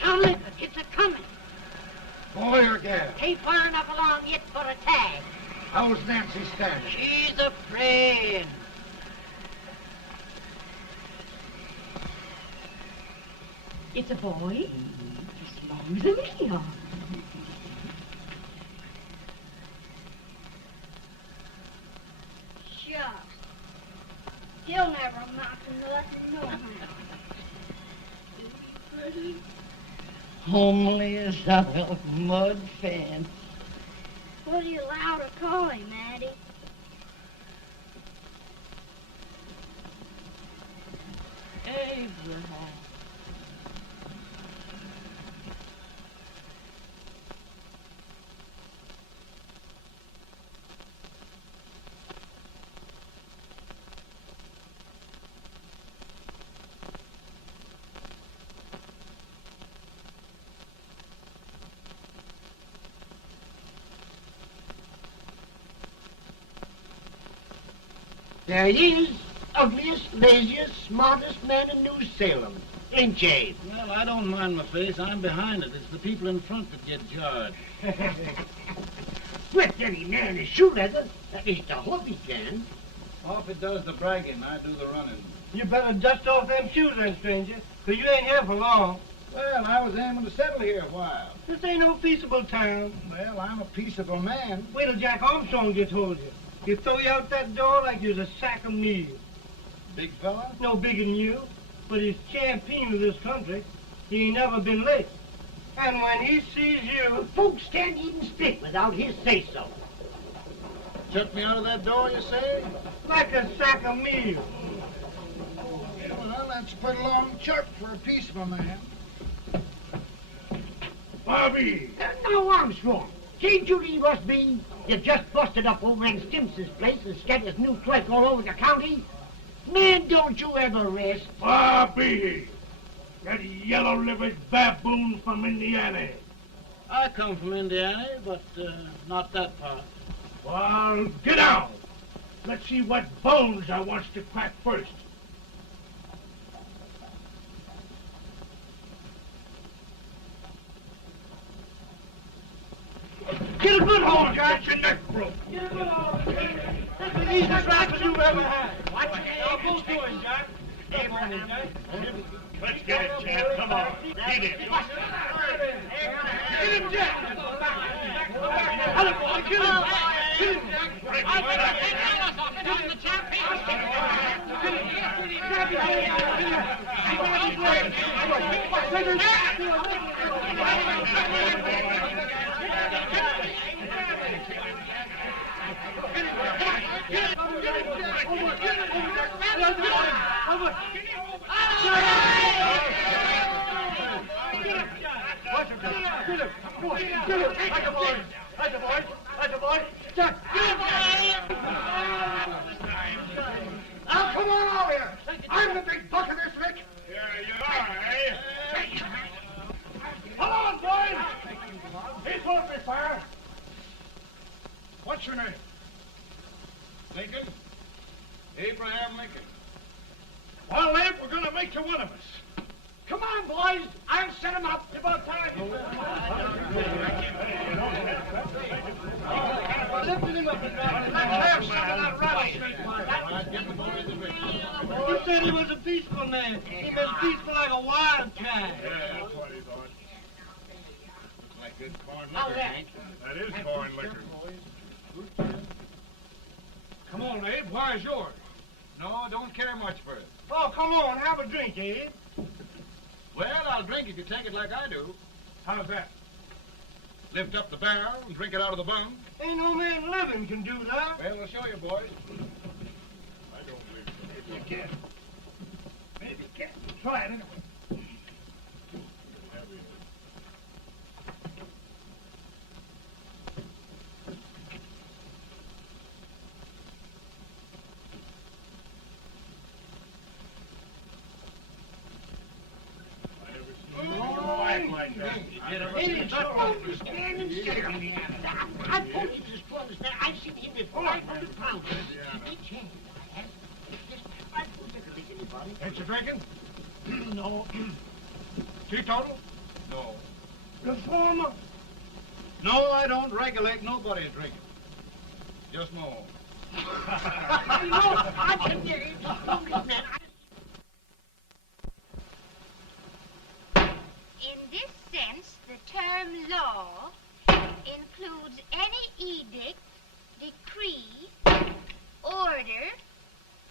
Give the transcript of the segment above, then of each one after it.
Tom Lincoln, it's a-coming. Boy or gal? Ain't far enough along yet for a tag. How's Nancy standing? She's a praying. It's a boy, as long as a me are. Shucks. He'll never amount to nothing, no how. Homely as a mud fan. What do you allow to call him, Addie? Abraham. There he is, ugliest, laziest, smartest man in New Salem. Ain't Abe? Well, I don't mind my face. I'm behind it. It's the people in front that get jarred. With any man is shoe leather. At least I hope he can. Off it does the bragging. I do the running. You better dust off them shoes then, stranger, 'cause you ain't here for long. Well, I was aiming to settle here a while. This ain't no peaceable town. Well, I'm a peaceable man. Wait till Jack Armstrong gets hold of you. He'll throw you out that door like you was a sack of meal. Big fella? No bigger than you, but he's champion of this country. He ain't never been late. And when he sees you... Folks can't even speak without his say-so. Chuck me out of that door, you say? like a sack of meal. Well, that's a pretty long chuck for a peaceable man. Bobby! Now, Armstrong, can't you leave us be? You've just busted up over in Stimson's place and scattered new clerk all over the county. Man, don't you ever rest. Bobby! That yellow-livered baboon from Indiana. I come from Indiana, but not that part. Well, get down. Let's see what bones I wants to crack first. Get a good hold, Jack. Get your neck broke. Get a good hold. That's the easiest rifle you've ever had. Watch it. Now, go to him, Jack. Abraham. Let's get it, Jack. Come on. Get it. Get him, Jack. Hello, boy. Get him. Get him, Jack. Now, come on over here. I'm the big buck of this lick. Yeah, you are, eh? Come on, boys. He's going to be fire. What's your name? Lincoln? Abraham Lincoln. Well, Abe, we're going to make you one of us. Come on, boys. I'll set him up. It's about time. Lifted him up and down. Let's have some of that rattlesnake. You said he was a peaceful man. He was peaceful like a wildcat. Yeah, that's what he thought. Like good corn liquor, Hank. That is corn liquor. Come on, Abe. Where's yours? No, don't care much for it. Oh, come on. Have a drink, Abe. Well, I'll drink if you take it like I do. How's that? Lift up the barrel and drink it out of the bung. Ain't no man living can do that. Well, we'll show you, boys. I don't believe so. You can. Maybe you can. Try it anyway. Strongest man in Sicily. I told you the strongest man. I've seen him with 500 pounds. Each hand. I don't think I anybody. Ain't you drinking? No. Teetotal? No. Reformer. No, I don't regulate nobody's drinking. Just my own. No, I can get it. The strongest man. In this sense, the term law includes any edict, decree, order,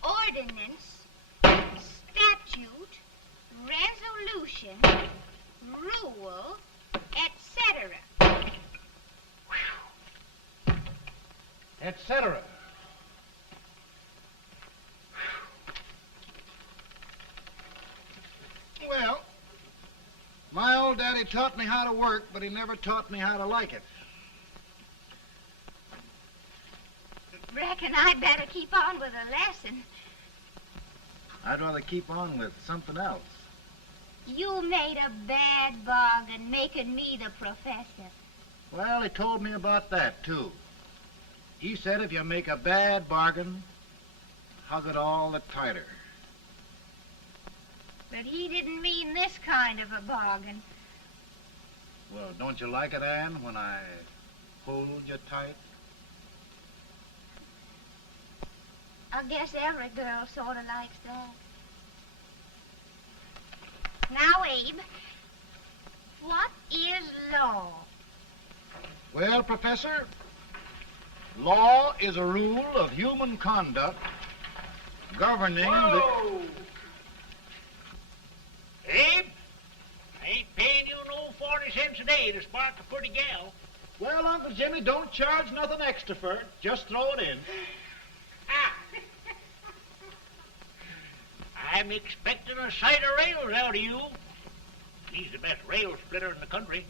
ordinance, statute, resolution, rule, etc. Etc. Well, my old daddy taught me how to work, but he never taught me how to like it. Reckon I'd better keep on with the lesson. I'd rather keep on with something else. You made a bad bargain making me the professor. Well, he told me about that, too. He said if you make a bad bargain, hug it all the tighter. But he didn't mean this kind of a bargain. Well, don't you like it, Anne, when I hold you tight? I guess every girl sort of likes that. Now, Abe, what is law? Well, Professor, law is a rule of human conduct governing Whoa! Abe, I ain't paying you no 40 cents a day to spark a pretty gal. Well, Uncle Jimmy, don't charge nothing extra for it. Just throw it in. I'm expecting a sight of rails out of you. He's the best rail splitter in the country.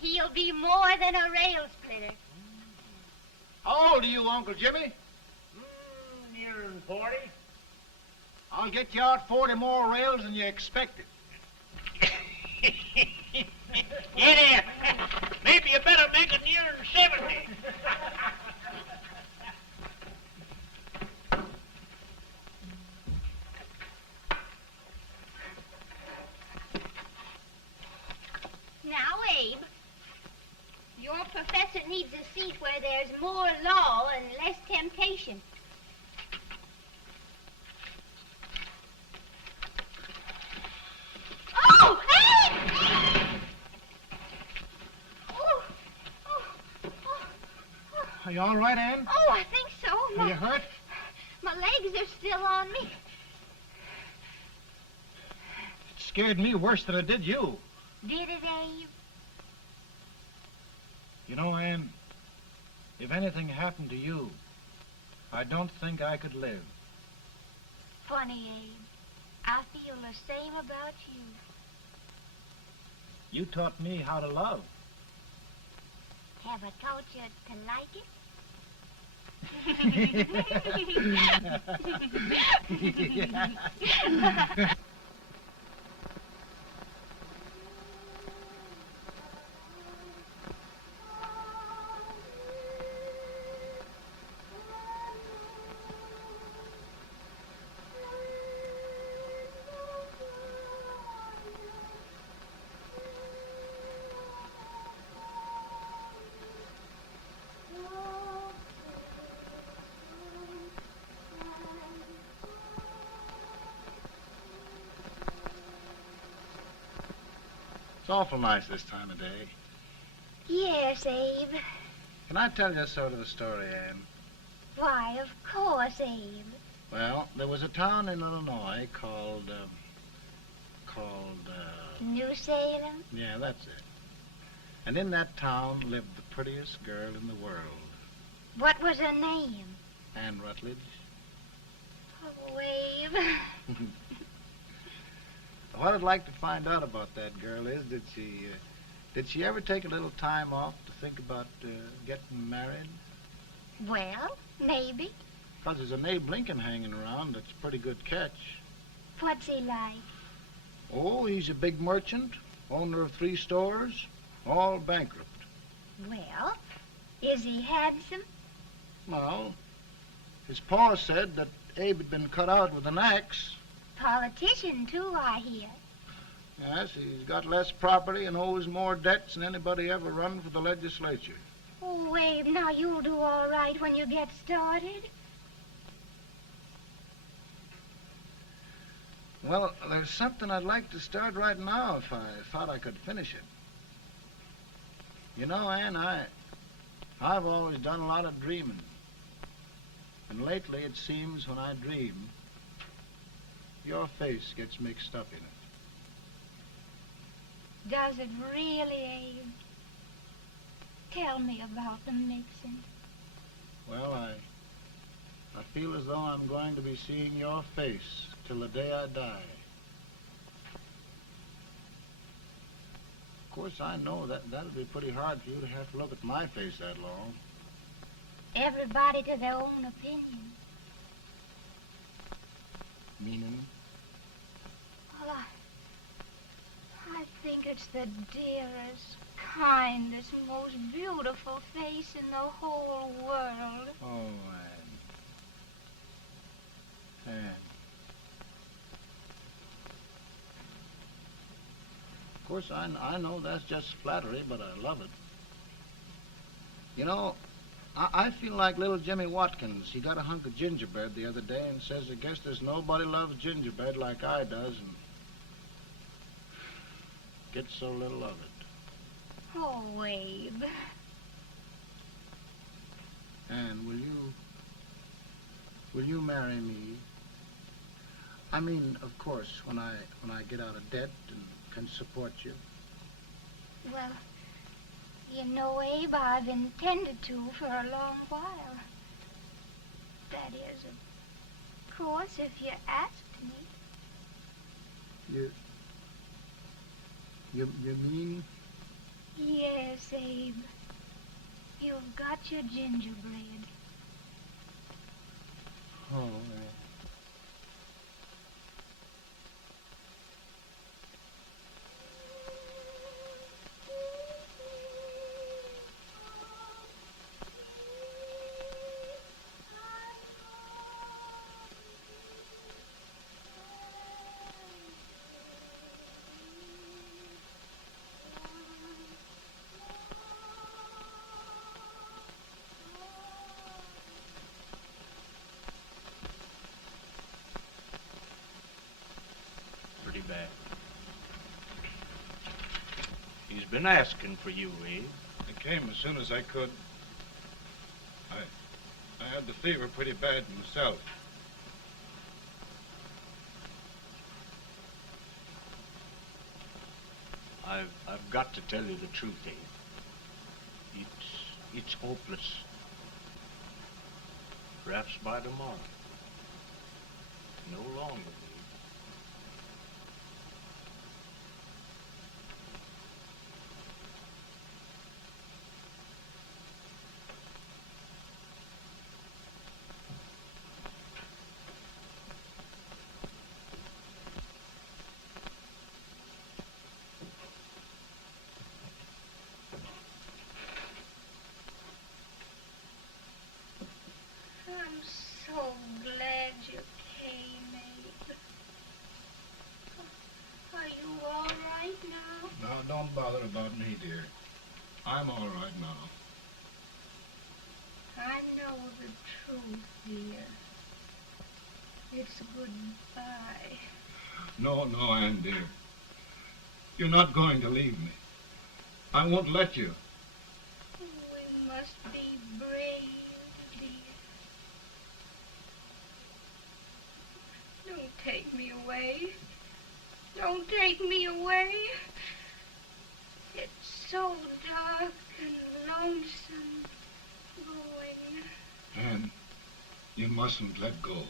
He'll be more than a rail splitter. How old are you, Uncle Jimmy? Nearing 40. I'll get you out 40 more rails than you expected. Get in. Maybe you better make it nearing 70. Now, Abe, your professor needs a seat where there's more law and less temptation. Oh, Abe! Oh, oh, oh, oh. Are you all right, Anne? Oh, I think so. Are you hurt? My legs are still on me. It scared me worse than it did you. Did it, Abe? You know, Anne, if anything happened to you, I don't think I could live. Funny, Abe. I feel the same about you. You taught me how to love. Have I taught you to like it? It's awful nice this time of day. Yes, Abe. Can I tell you sort of a story, Anne? Why, of course, Abe. Well, there was a town in Illinois called, New Salem? yeah, that's it. And in that town lived the prettiest girl in the world, What was her name? Anne Rutledge. Oh, Abe. What I'd like to find out about that girl is, did she ever take a little time off to think about getting married? Well, maybe. Because there's an Abe Lincoln hanging around that's a pretty good catch. What's he like? Oh, he's a big merchant, owner of 3 stores. all bankrupt. Well, is he handsome? Well, his pa said that Abe had been cut out with an axe. Politician, too, I hear. Yes, he's got less property and owes more debts than anybody ever run for the legislature. Oh, Abe, now you'll do all right when you get started. Well, there's something I'd like to start right now if I thought I could finish it. You know, Ann, I've always done a lot of dreaming. And lately it seems when I dream, your face gets mixed up in it. Does it really, Abe? Tell me about the mixing. Well, I feel as though I'm going to be seeing your face till the day I die. Of course, I know that'll be pretty hard for you to have to look at my face that long. Everybody to their own opinion. Meaning? Well, I think it's the dearest, kindest, most beautiful face in the whole world. Oh, Ann. Of course, I know that's just flattery, but I love it. You know, I feel like little Jimmy Watkins. He got a hunk of gingerbread the other day and says, I guess there's nobody loves gingerbread like I does, and gets so little of it. Oh, Abe. Ann, will you marry me? I mean, of course, when I get out of debt and can support you. Well, you know, Abe, I've intended to for a long while. That is, of course, if you asked me. You mean? Yes, Abe. You've got your gingerbread. Oh, Pretty bad. He's been asking for you, Abe. I came as soon as I could. I had the fever pretty bad myself. I've got to tell you the truth, Abe. It's hopeless. Perhaps by tomorrow. No longer, Abe. I'm so glad you came, Abe. Are you all right now? No, don't bother about me, dear. I'm all right now. I know the truth, dear. It's goodbye. No, Ann, dear. You're not going to leave me. I won't let you. We must be brave, dear. Don't take me away. Don't take me away. It's so dark and lonesome going. Ann, you mustn't let go.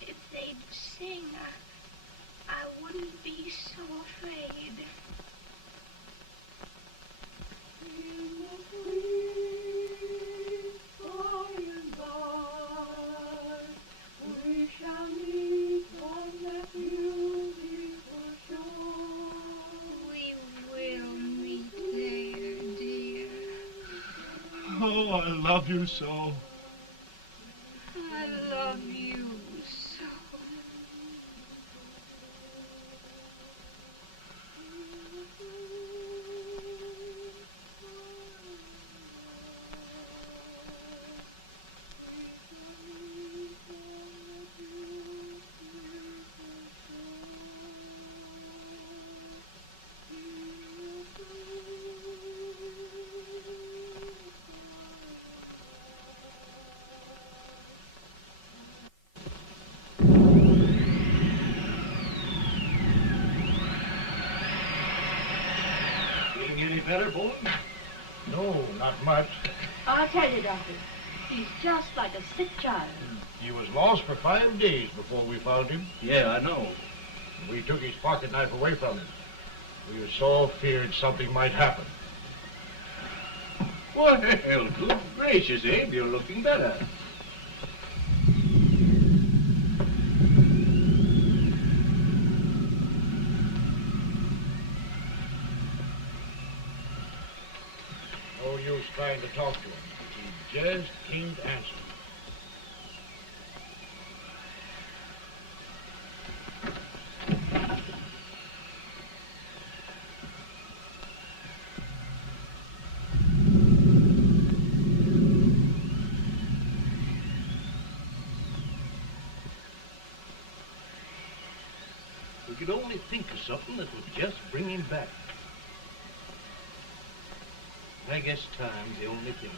If they'd sing, I wouldn't be so afraid. We shall meet on that beautiful shore. We Oh, I love you so. I love you so. Feeling any better, Bolton? No, not much. I'll tell you, Doctor. He's just like a sick child. He was lost for 5 days before we found him. Yeah, I know. We took his pocket knife away from him. We were so feared something might happen. Well, good gracious, Abe, you're looking better. No use trying to talk to him. He just can't answer. We could only think of something that would just bring him back. I guess time's the only thing.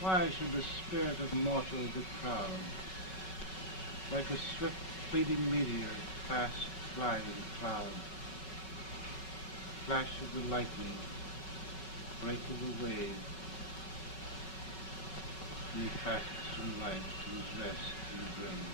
Why should the spirit of mortal be proud? Like a swift fleeting meteor, fast flying cloud. Flash of the lightning, break of the wave. He passes from life to his rest in the grave.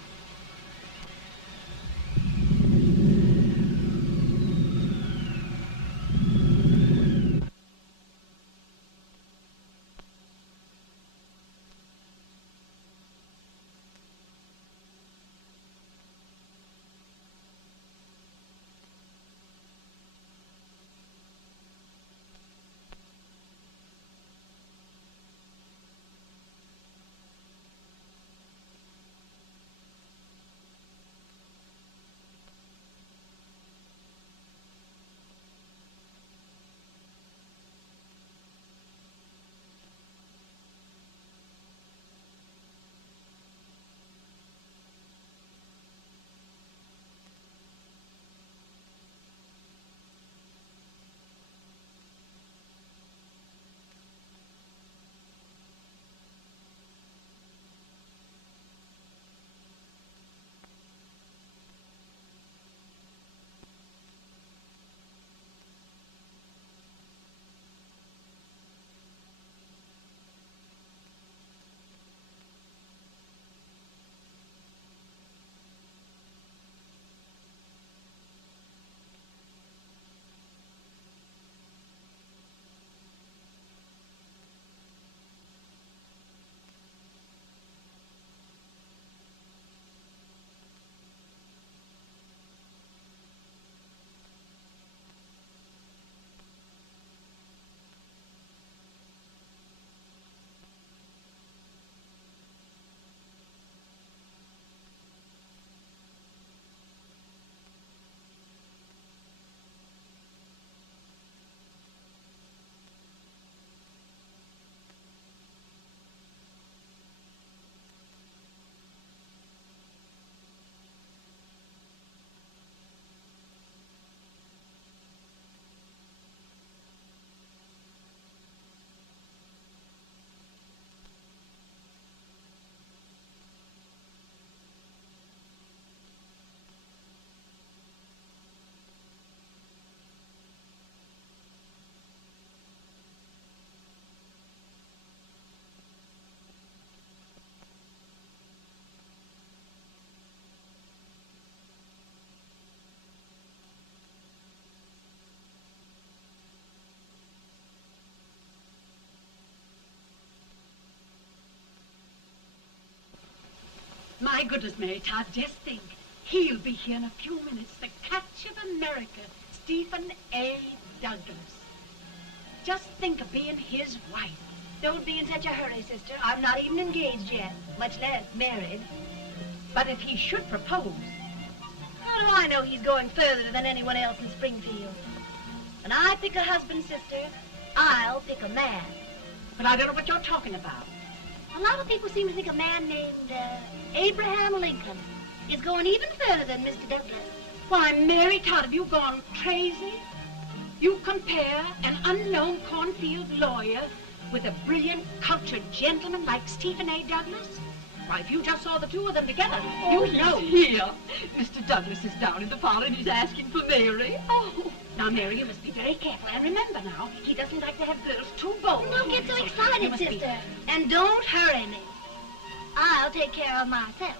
My goodness, Mary Todd, just think. He'll be here in a few minutes. The catch of America, Stephen A. Douglas. Just think of being his wife. Don't be in such a hurry, sister. I'm not even engaged yet, much less married. But if he should propose, How do I know he's going further than anyone else in Springfield? When I pick a husband, sister, I'll pick a man. but I don't know what you're talking about. A lot of people seem to think a man named Abraham Lincoln is going even further than Mr. Douglas. Why, Mary Todd, have you gone crazy? You compare an unknown cornfield lawyer with a brilliant, cultured gentleman like Stephen A. Douglas? Why, if you just saw the two of them together, you'd know. Here. Mr. Douglas is down in the parlor and he's asking for Mary. Oh, now, Mary, you must be very careful. And remember now, he doesn't like to have girls too bold. Don't get so You excited, must be- sister. And don't hurry me. I'll take care of myself.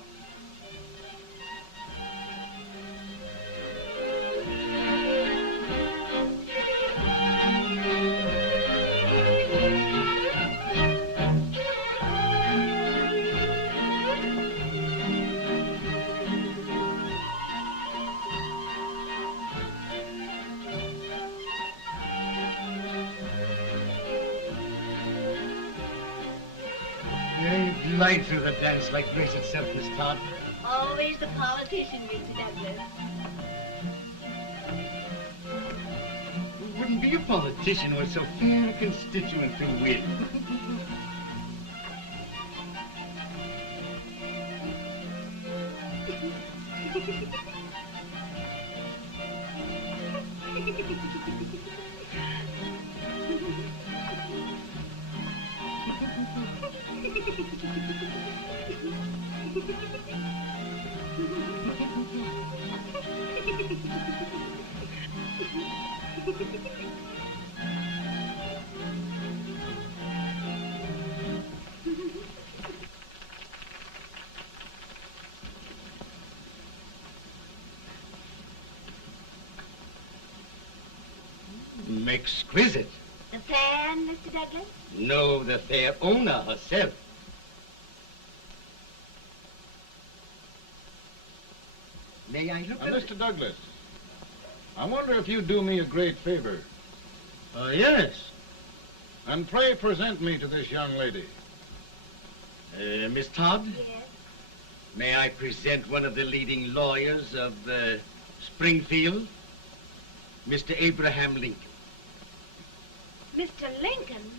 You glide through the dance like grace itself, Miss Todd. Always the politician, Mr. Douglas. You wouldn't be a politician with so fair a constituent to win. Exquisite. The fan, Mr. Douglas? No, the fair owner herself. May I look Now, Mr. Douglas, I wonder if you'd do me a great favor. Yes. And pray present me to this young lady. Miss Todd, Yes. may I present one of the leading lawyers of Springfield, Mr. Abraham Lincoln. Mr. Lincoln?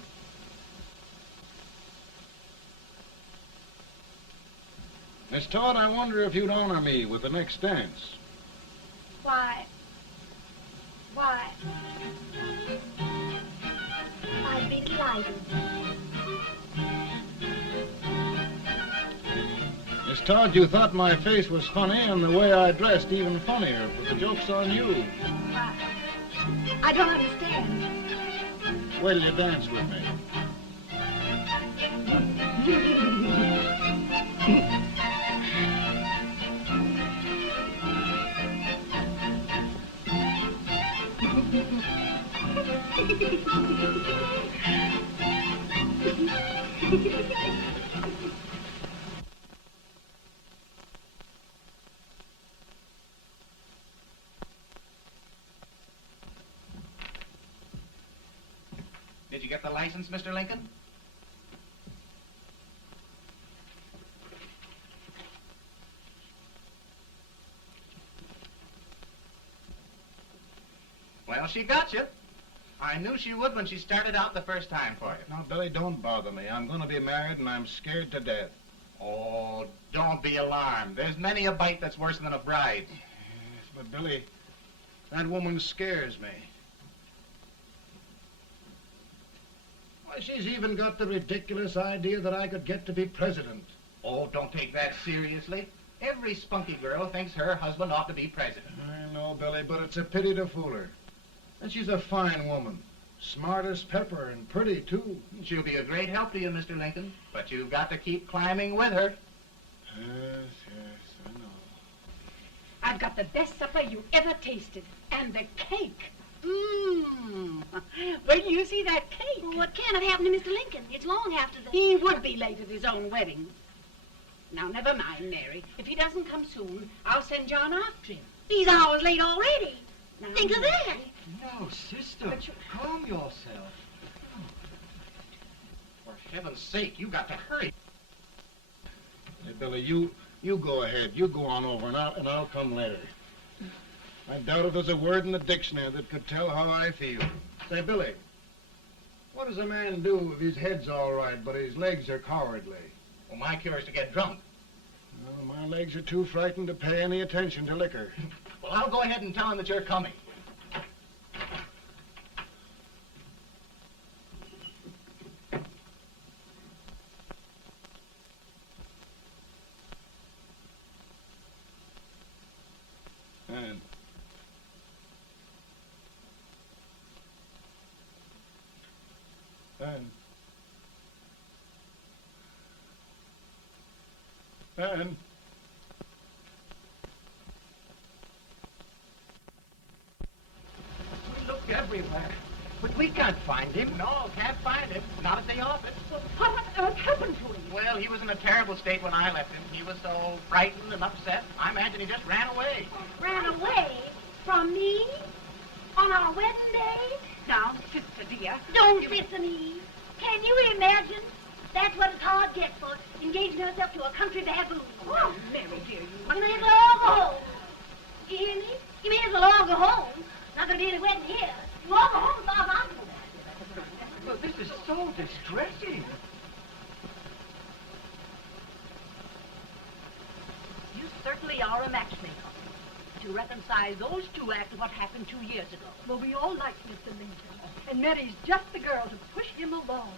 Miss Todd, I wonder if you'd honor me with the next dance. Why, I'd be delighted. Miss Todd, you thought my face was funny and the way I dressed even funnier, but the joke's on you. I don't understand. Wait till you dance with me. Did you get the license, Mr. Lincoln? Well, she got you. I knew she would when she started out the first time for you. Now, Billy, don't bother me. I'm going to be married and I'm scared to death. Oh, don't be alarmed. There's many a bite that's worse than a bride. Yes, but Billy, that woman scares me. Why, she's even got the ridiculous idea that I could get to be president. Oh, don't take that seriously. Every spunky girl thinks her husband ought to be president. I know, Billy, but it's a pity to fool her. And she's a fine woman. Smart as pepper and pretty, too. She'll be a great help to you, Mr. Lincoln, but you've got to keep climbing with her. Yes, I know. I've got the best supper you ever tasted. And the cake. Mmm. Wait till you see that cake. Well, what can have happened to Mr. Lincoln? It's long after the... He would be late at his own wedding. Now, never mind, Mary. If he doesn't come soon, I'll send John after him. He's hours late already. Think of that. No, sister. Calm yourself. For heaven's sake, you got to hurry. Hey, Billy, you go ahead. You go on over, and I'll come later. I doubt if there's a word in the dictionary that could tell how I feel. Say, Billy, what does a man do if his head's all right, but his legs are cowardly? Well, my cure is to get drunk. Well, my legs are too frightened to pay any attention to liquor. Well, I'll go ahead and tell him that you're coming. And We looked everywhere, but we can't find him. No, can't find him. Not at the office. Well, what on earth happened to him? Well, he was in a terrible state when I left him. He was so frightened and upset. I imagine he just ran away. Ran away from me on our wedding day? Now, sister dear. Don't listen, Eve. Can you imagine? That's what his heart gets for engaging herself to a country baboon. Oh, Mary dear, You may as well all go home. You hear me? You may as well all go home. Not gonna be any wedding here. You all go home as far as I'm concerned. Well, this is so distressing. You certainly are a matchmaker. To reconcile those two after what happened 2 years ago. Well, we all like Mr. Lincoln. And Mary's just the girl to push him along.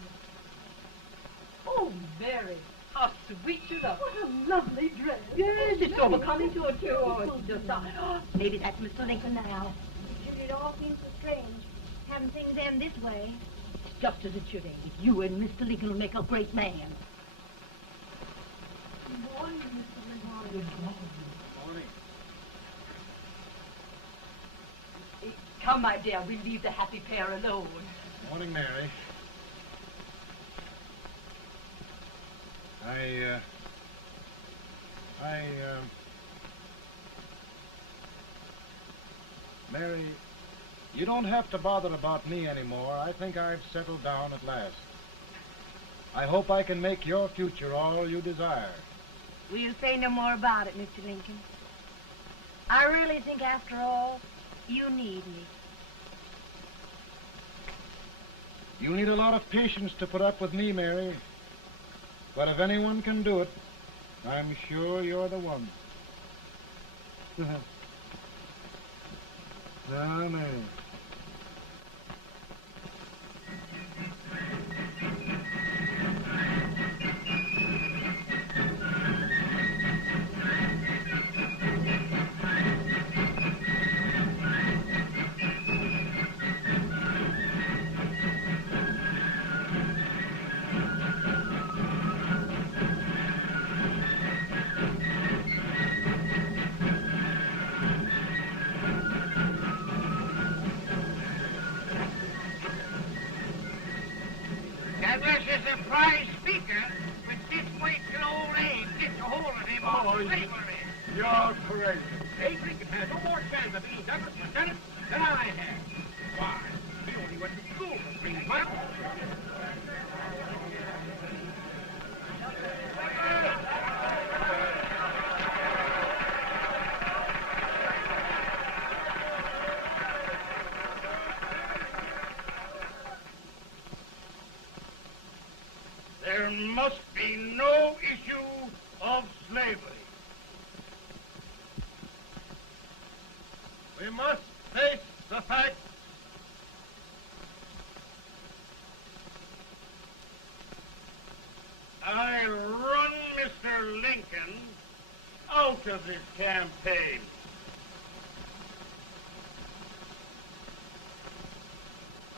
Oh, Mary, how sweet you look. What a lovely dress. Yes, it's so becoming to her, too. Oh, it's just... Maybe that's Mr. Lincoln now. It all seems so strange, having things end this way. It's just as it should end. You and Mr. Lincoln will make a great man. Good morning, Mr. Lincoln. Good morning. Come, my dear, we'll leave the happy pair alone. Morning, Mary. Mary, you don't have to bother about me anymore. I think I've settled down at last. I hope I can make your future all you desire. We'll say no more about it, Mr. Lincoln. I really think, after all, you need me. You'll need a lot of patience to put up with me, Mary. But if anyone can do it, I'm sure you're the one. Mary. That was a surprise speaker, but this way till old Abe gets a hold of him on slavery. You're crazy. Abe Lincoln has no more chance of being Douglas Lieutenant than I have. Why? He only went to school for 3 months. There must be no issue of slavery. We must face the fact I run Mr. Lincoln out of this campaign.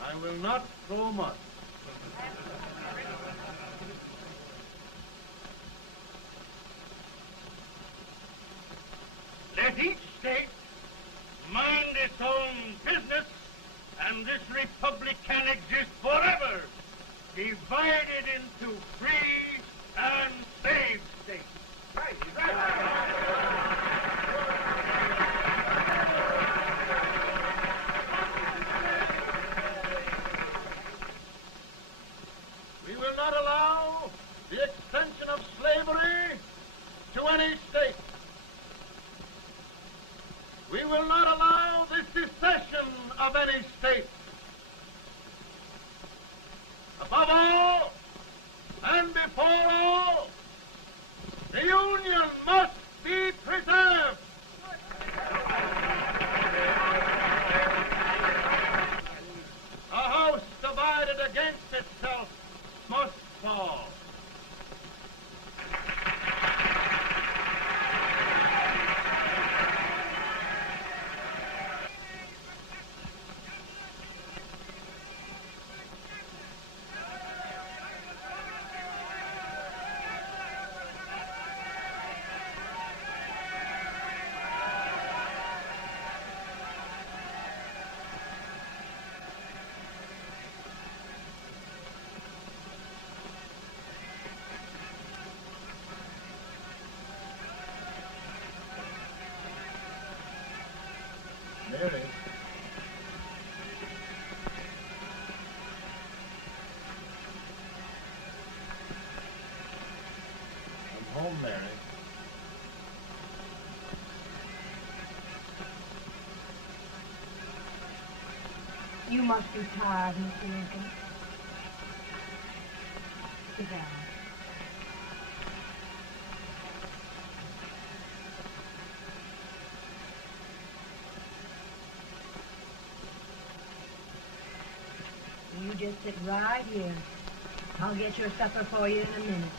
I will not throw much. Let each state mind its own business, and this republic can exist forever, divided into free and slave states. Right. of any state. Above all, and before all, the Union must be preserved. A house divided against itself must fall. Mary. I'm home, Mary. You must be tired, Mr. Lincoln. Sit down. You just sit right here. I'll get your supper for you in a minute.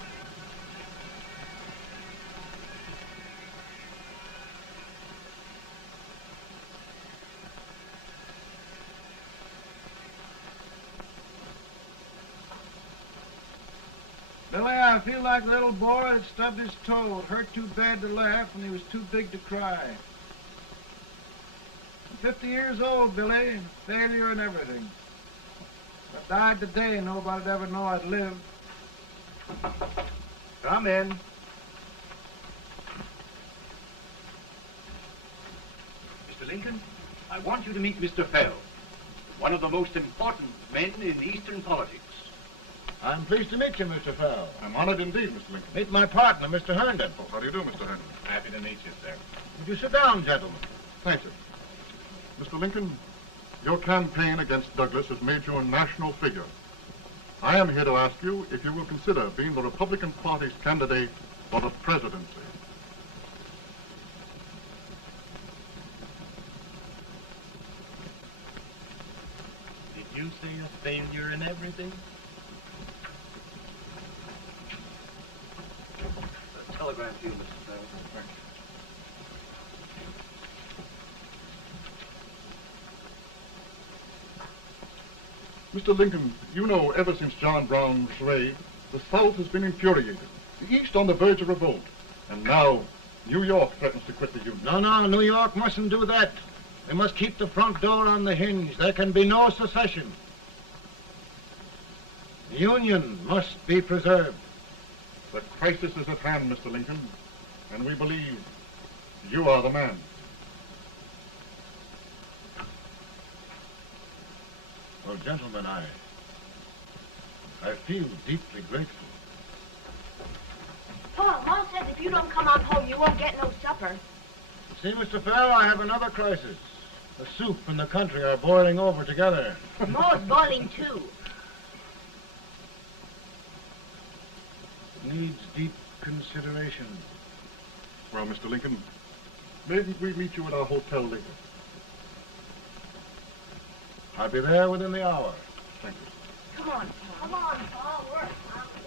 Billy, I feel like a little boy that stubbed his toe. It hurt too bad to laugh, and he was too big to cry. I'm 50 years old, Billy. Failure and everything. If I died today, nobody'd ever know I'd lived. Come in. Mr. Lincoln, I want you to meet Mr. Fell, one of the most important men in Eastern politics. I'm pleased to meet you, Mr. Fell. I'm honored indeed, Mr. Lincoln. Meet my partner, Mr. Herndon. Oh, how do you do, Mr. Herndon? Happy to meet you, sir. Would you sit down, gentlemen? Thank you. Mr. Lincoln, your campaign against Douglas has made you a national figure. I am here to ask you if you will consider being the Republican Party's candidate for the presidency. Did you say a failure in everything? A telegram to you, Mr. Fell. Thank you. Mr. Lincoln, you know ever since John Brown was raised, the South has been infuriated, the East on the verge of revolt, and now New York threatens to quit the Union. No, New York mustn't do that. They must keep the front door on the hinge. There can be no secession. The Union must be preserved. The crisis is at hand, Mr. Lincoln, and we believe you are the man. Well, gentlemen, I feel deeply grateful. Paul, Ma says if you don't come on home, you won't get no supper. See, Mr. Fell, I have another crisis. The soup and the country are boiling over together. Ma's boiling too. It needs deep consideration. Well, Mr. Lincoln, maybe we meet you at our hotel later. I'll be there within the hour. Thank you. Come on, Paul. Come on, Paul. We're hungry.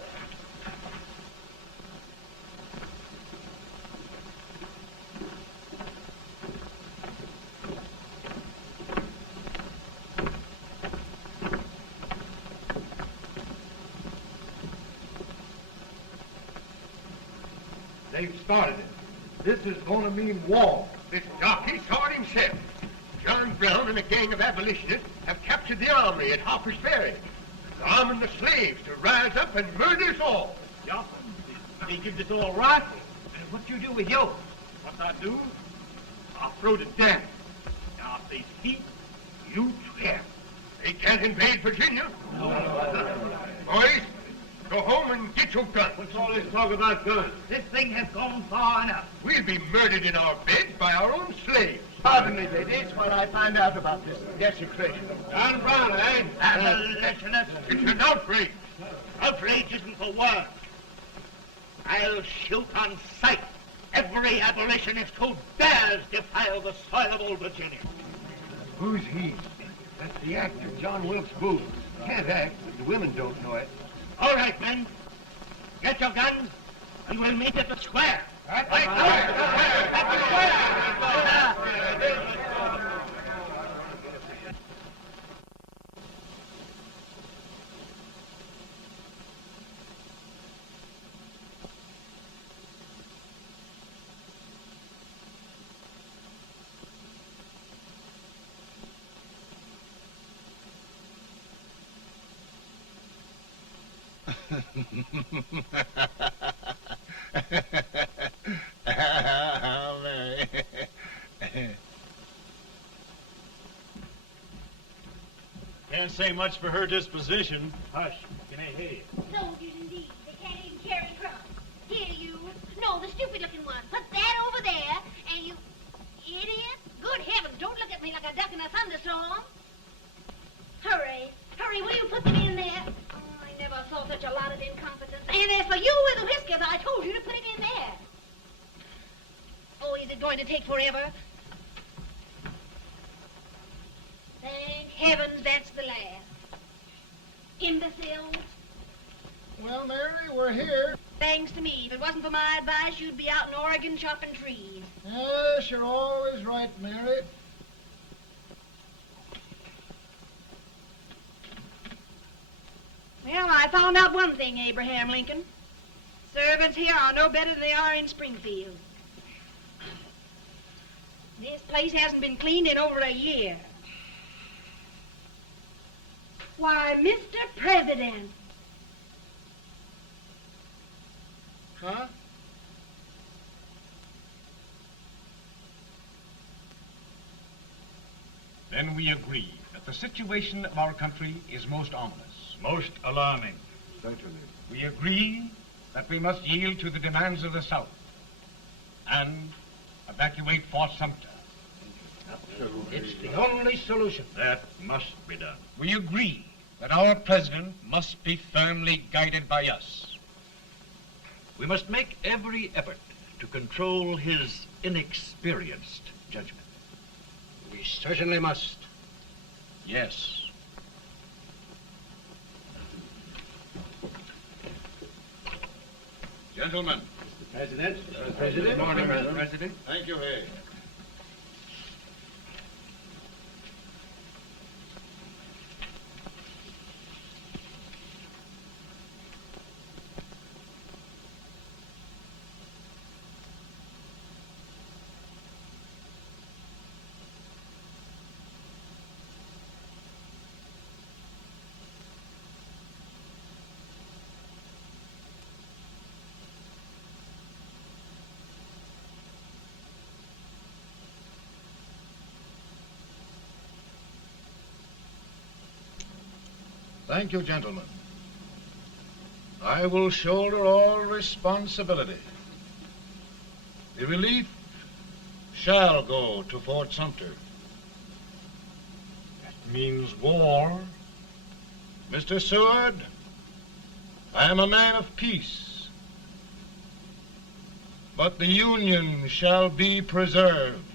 They've started it. This is going to mean war. This jockey saw it himself. John Brown and a gang of abolitionists have captured the armory at Harper's Ferry. They're arming the slaves to rise up and murder us all. Yeah, they give us all rifles. And what you do with yours? What I do? I'll throw the damn. Now, if they speak, you swear. They can't invade Virginia. Boys, go home and get your guns. What's all this talk about guns? This thing has gone far enough. We'll be murdered in our beds by our own slaves. Pardon me, ladies, while I find out about this desecration. John Brown, eh? Abolitionist. It's an outrage. Outrage isn't the word. I'll shoot on sight every abolitionist who dares defile the soil of Old Virginia. Who's he? That's the actor, John Wilkes Booth. Can't act, but the women don't know it. All right, men. Get your guns, and we'll meet at the square. At the square! Can't say much for her disposition. Hush, can I hear you? Soldiers indeed. They can't even carry crumbs. Here, you. No, the stupid-looking one. Put that over there, and you... Idiot. Good heavens, don't look at me like a duck in a thunderstorm. Hurry. Hurry, will you put them in there? Oh, I never saw such a lot of incompetence. And as for you with the whiskers, I told you to put it in there. Oh, is it going to take forever? Thank heavens that's the last. Imbeciles. Well, Mary, we're here. Thanks to me. If it wasn't for my advice, you'd be out in Oregon chopping trees. Yes, you're always right, Mary. Well, I found out one thing, Abraham Lincoln. Servants here are no better than they are in Springfield. This place hasn't been cleaned in over a year. Why, Mr. President. Huh? Then we agree that the situation of our country is most ominous. Most alarming. Certainly. We agree that we must yield to the demands of the South and evacuate Fort Sumter. It's the only solution. That must be done. We agree that our president must be firmly guided by us. We must make every effort to control his inexperienced judgment. We certainly must. Yes. Gentlemen. President. President. Good morning, Madam President. Thank you, Hay. Thank you, gentlemen. I will shoulder all responsibility. The relief shall go to Fort Sumter. That means war. Mr. Seward, I am a man of peace, but the Union shall be preserved.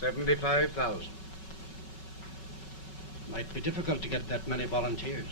$75,000. Might be difficult to get that many volunteers.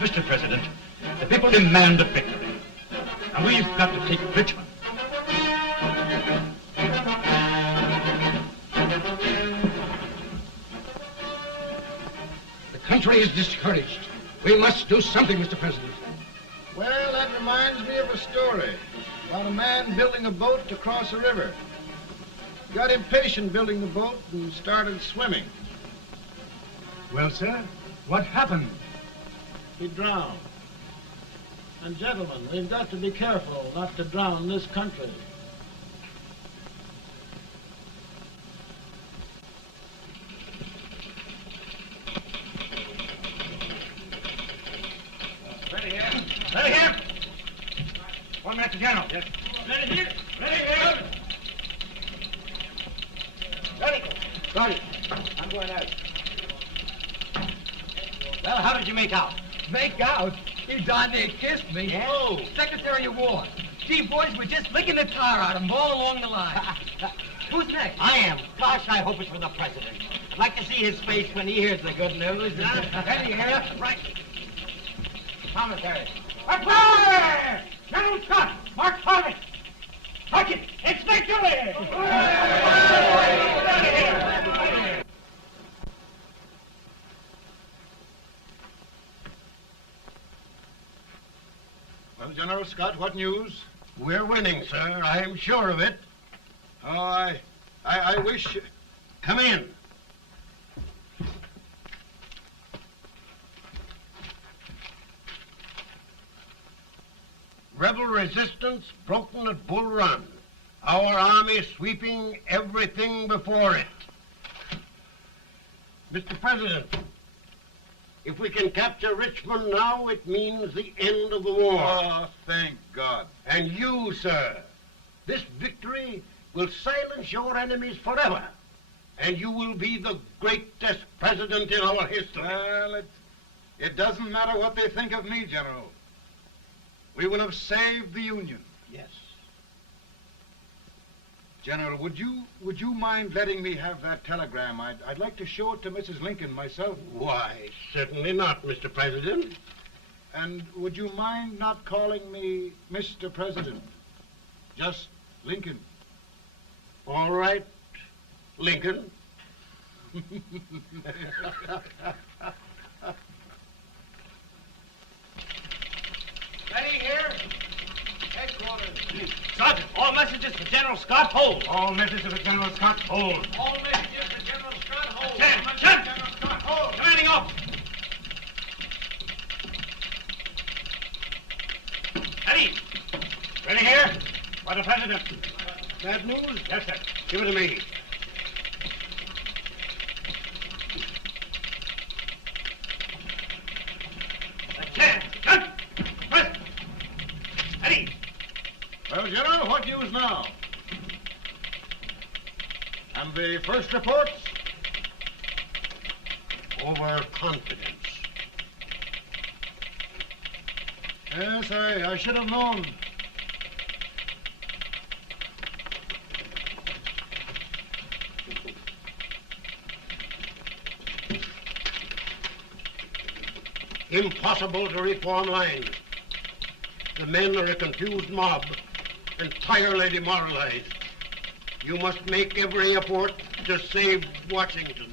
Mr. President, the people demand a victory. And we've got to take Richmond. The country is discouraged. We must do something, Mr. President. Well, that reminds me of a story about a man building a boat to cross a river. He got impatient building the boat and started swimming. Well, sir, what happened? He drowned. And gentlemen, we've got to be careful not to drown this country. Ready here. Ready here. One Master General. Yes. Ready here. Ready here. Ready. Ready. I'm going out. Well, how did you make out? Make out? You darn near kissed me. Yeah? Oh, Secretary of War. Gee, boys, we're just licking the tar out of them all along the line. Who's next? I am. Gosh, I hope it's for the President. I'd like to see his face when he hears the good news. Huh? Ready here. Right. Commissary. Fire! General Scott! Mark Harvey! Touch it! It's victory! Well, General Scott, what news? We're winning, sir. I am sure of it. Oh, I wish... Come in. Rebel resistance broken at Bull Run. Our army sweeping everything before it. Mr. President, if we can capture Richmond now, it means the end of the war. Oh, thank God. And you, sir, this victory will silence your enemies forever. And you will be the greatest president in our history. Well, it doesn't matter what they think of me, General. We will have saved the Union. Yes. General, would you mind letting me have that telegram? I'd like to show it to Mrs. Lincoln myself. Why, certainly not, Mr. President. And would you mind not calling me Mr. President? Just Lincoln. All right, Lincoln. Ready here. Headquarters. Sergeant, all messages for General Scott, hold. All messages for General Scott, hold. All messages for General Scott, hold. General Scott, hold. Commanding officer. Ready. Ready here. For the President. Bad news? Yes, sir. Give it to me. Well, General, what news now? And the first reports? Overconfidence. Yes, I should have known. Impossible to reform lines. The men are a confused mob, entirely demoralized. You must make every effort to save Washington.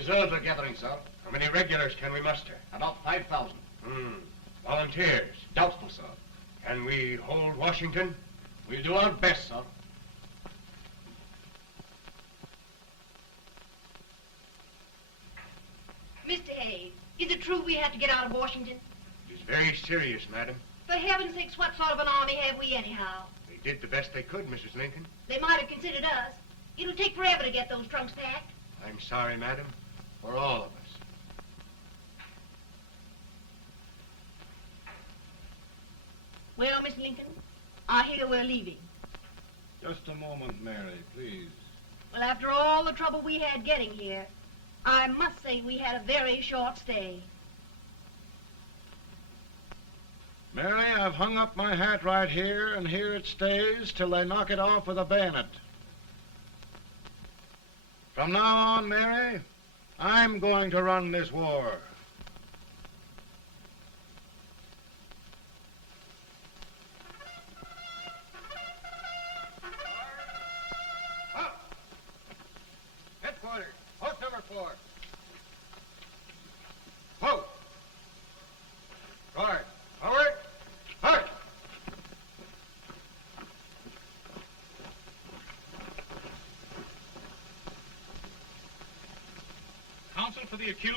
Reserves are gathering, sir. How many regulars can we muster? About 5,000. Volunteers? Doubtful, sir. Can we hold Washington? We'll do our best, sir. Mr. Hayes, is it true we have to get out of Washington? It is very serious, madam. For heaven's sakes, what sort of an army have we anyhow? They did the best they could, Mrs. Lincoln. They might have considered us. It'll take forever to get those trunks packed. I'm sorry, madam, for all of us. Well, Miss Lincoln, I hear we're leaving. Just a moment, Mary, please. Well, after all the trouble we had getting here, I must say we had a very short stay. Mary, I've hung up my hat right here, and here it stays till they knock it off with a bayonet. From now on, Mary, I'm going to run this war. Headquarters, post number 4. Whoa! Guard, forward, hard! Counsel for the accused,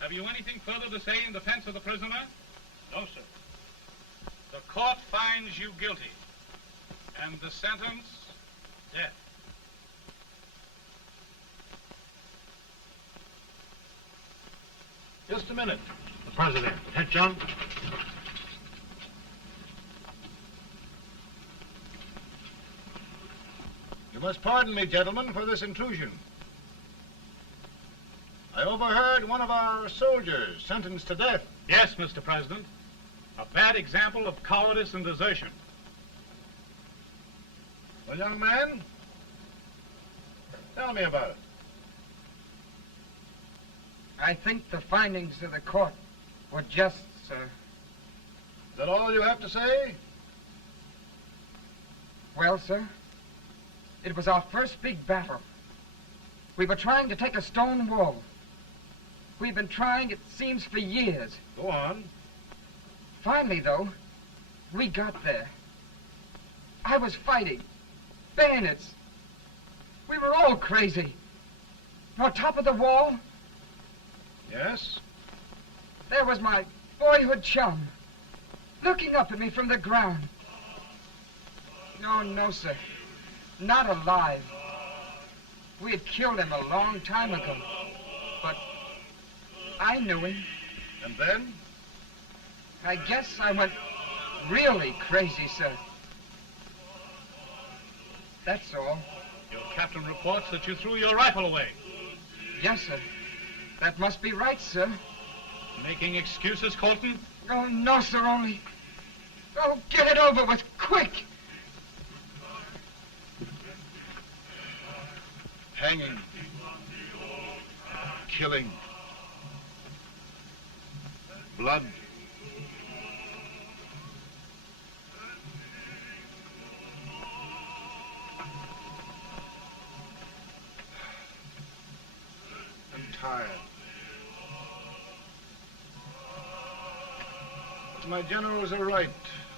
have you anything further to say in defense of the prisoner? No, sir. The court finds you guilty, and the sentence, death. Just a minute. The president. Attention. You must pardon me, gentlemen, for this intrusion. I overheard one of our soldiers sentenced to death. Yes, Mr. President. A bad example of cowardice and desertion. Well, young man, tell me about it. I think the findings of the court were just, sir. Is that all you have to say? Well, sir, it was our first big battle. We were trying to take a stone wall. We've been trying, it seems, for years. Go on. Finally, though, we got there. I was fighting. Bayonets. We were all crazy. On top of the wall, Yes? there was my boyhood chum, looking up at me from the ground. No, sir. Not alive. We had killed him a long time ago. But I knew him. And then? I guess I went really crazy, sir. That's all. Your captain reports that you threw your rifle away. Yes, sir. That must be right, sir. Making excuses, Colton? Oh, no, sir, only... Oh, get it over with, quick! Hanging. Killing. Blood. I'm tired. My generals are right.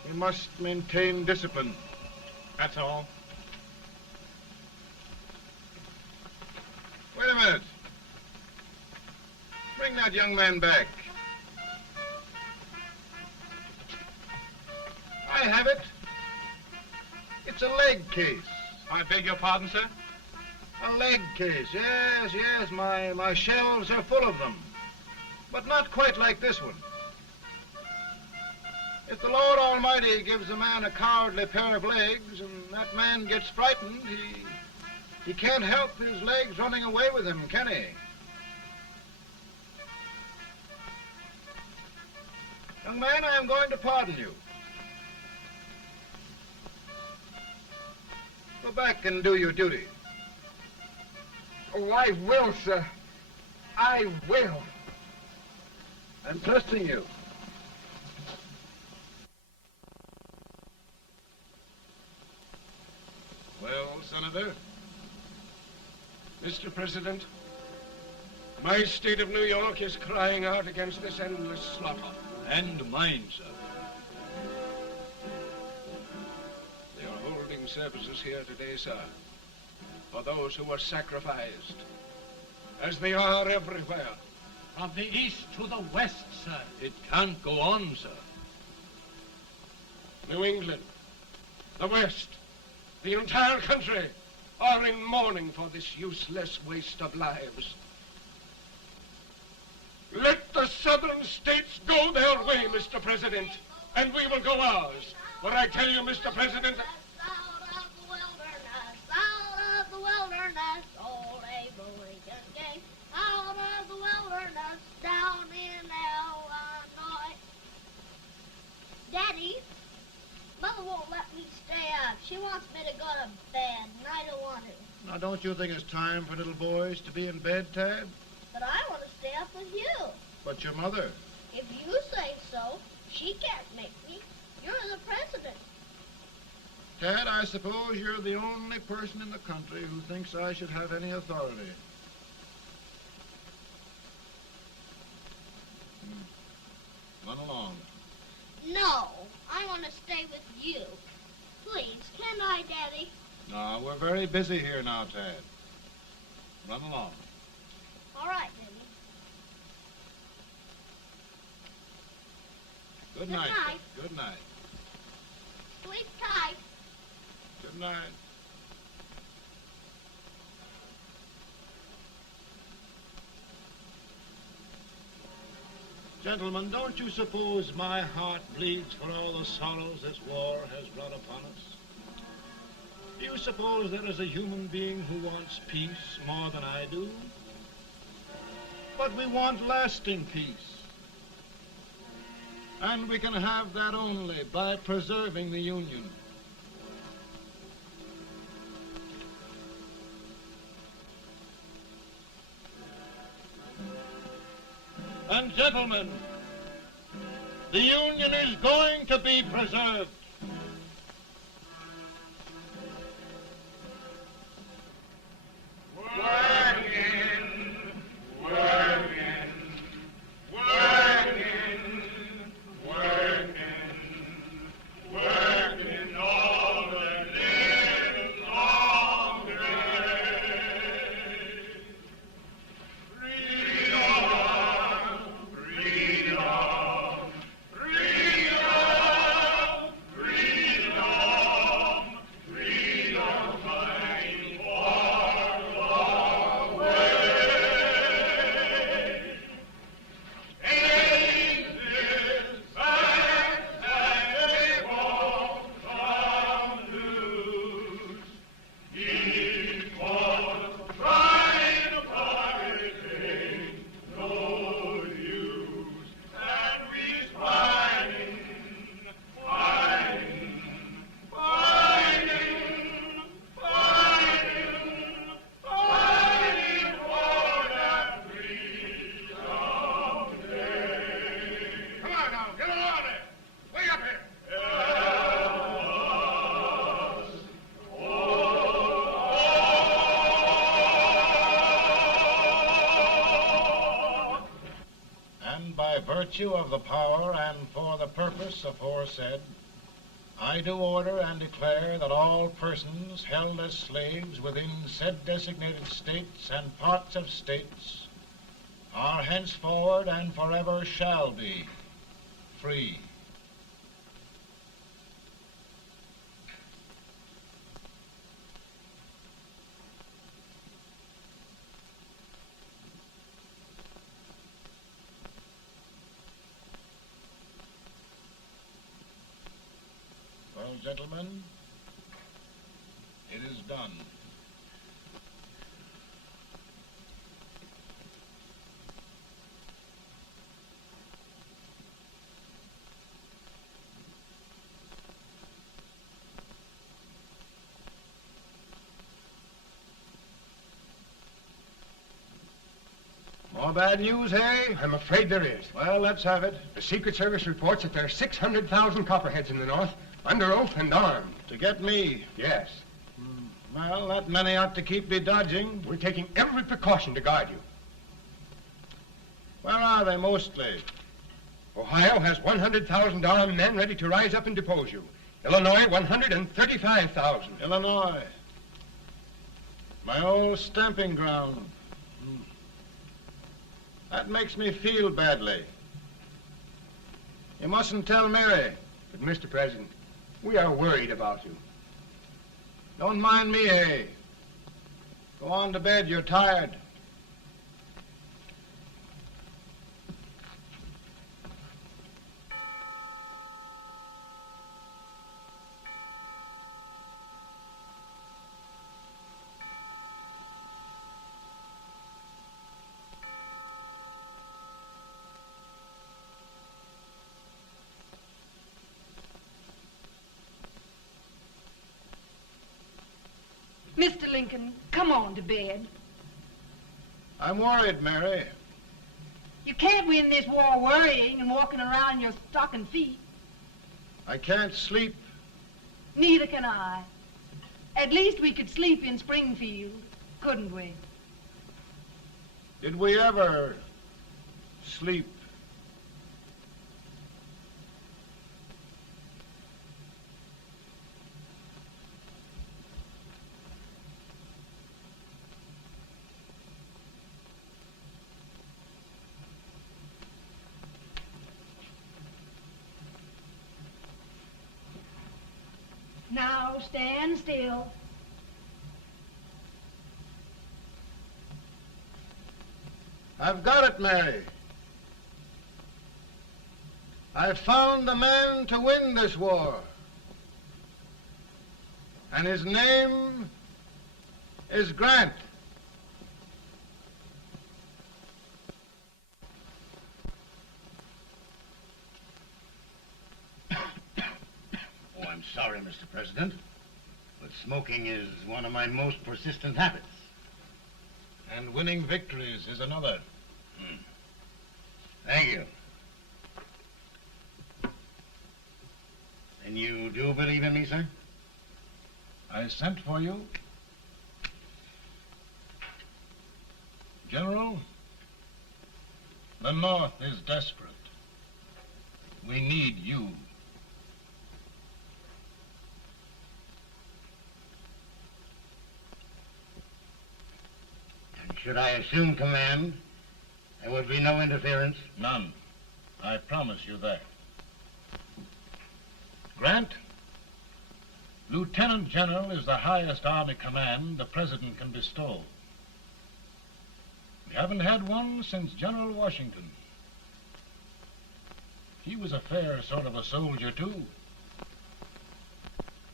We must maintain discipline. That's all. Wait a minute. Bring that young man back. I have it. It's a leg case. I beg your pardon, sir? A leg case, yes. My shelves are full of them. But not quite like this one. If the Lord Almighty gives a man a cowardly pair of legs and that man gets frightened, he can't help his legs running away with him, can he? Young man, I am going to pardon you. Go back and do your duty. Oh, I will, sir. I will. I'm trusting you. Well, Senator? Mr. President, My state of New York is crying out against this endless slaughter. And mine, sir. They are holding services here today, sir, for those who were sacrificed, as they are everywhere. From the east to the west, sir. It can't go on, sir. New England, the West, the entire country are in mourning for this useless waste of lives. Let the southern states go their way, Mr. President, and we will go ours. For I tell you, Mr. President, Out of the wilderness, old Abraham Lincoln came. Out of the wilderness, down in Illinois. Daddy, Mother won't let me stay up. She wants me to go to bed, and I don't want to. Now, don't you think it's time for little boys to be in bed, Tad? But I want to stay up with you. But your mother. If you say so, she can't make me. You're the president. Tad, I suppose you're the only person in the country who thinks I should have any authority. Run along. No, I want to stay with you. Please, can I, Daddy? No, we're very busy here now, Tad. Run along. All right, Daddy. Good Good night. night. Good night. Sleep tight. Good night. Gentlemen, don't you suppose my heart bleeds for all the sorrows this war has brought upon us? Do you suppose there is a human being who wants peace more than I do? But we want lasting peace. And we can have that only by preserving the Union. And gentlemen, the Union is going to be preserved. Virtue of the power and for the purpose aforesaid, I do order and declare that all persons held as slaves within said designated states and parts of states are henceforward and forever shall be free. Well, gentlemen, it is done. More bad news, eh? I'm afraid there is. Well, let's have it. The Secret Service reports that there are 600,000 Copperheads in the North, under oath and armed. To get me? Yes. Well, that many ought to keep me dodging. We're taking every precaution to guard you. Where are they mostly? Ohio has 100,000 armed men ready to rise up and depose you. Illinois, 135,000. Illinois. My old stamping ground. That makes me feel badly. You mustn't tell Mary. But, Mr. President, we are worried about you. Don't mind me, eh? Go on to bed, you're tired. Mr. Lincoln, come on to bed. I'm worried, Mary. You can't win this war worrying and walking around in your stocking feet. I can't sleep. Neither can I. At least we could sleep in Springfield, couldn't we? Did we ever sleep? Now stand still. I've got it, Mary. I've found the man to win this war. And his name is Grant. Oh, I'm sorry, Mr. President, but smoking is one of my most persistent habits. And winning victories is another. Thank you. And you do believe in me, sir? I sent for you. General, the North is desperate. We need you. And should I assume command, there would be no interference? None. I promise you that. Grant, Lieutenant General is the highest army command the President can bestow. We haven't had one since General Washington. He was a fair sort of a soldier, too.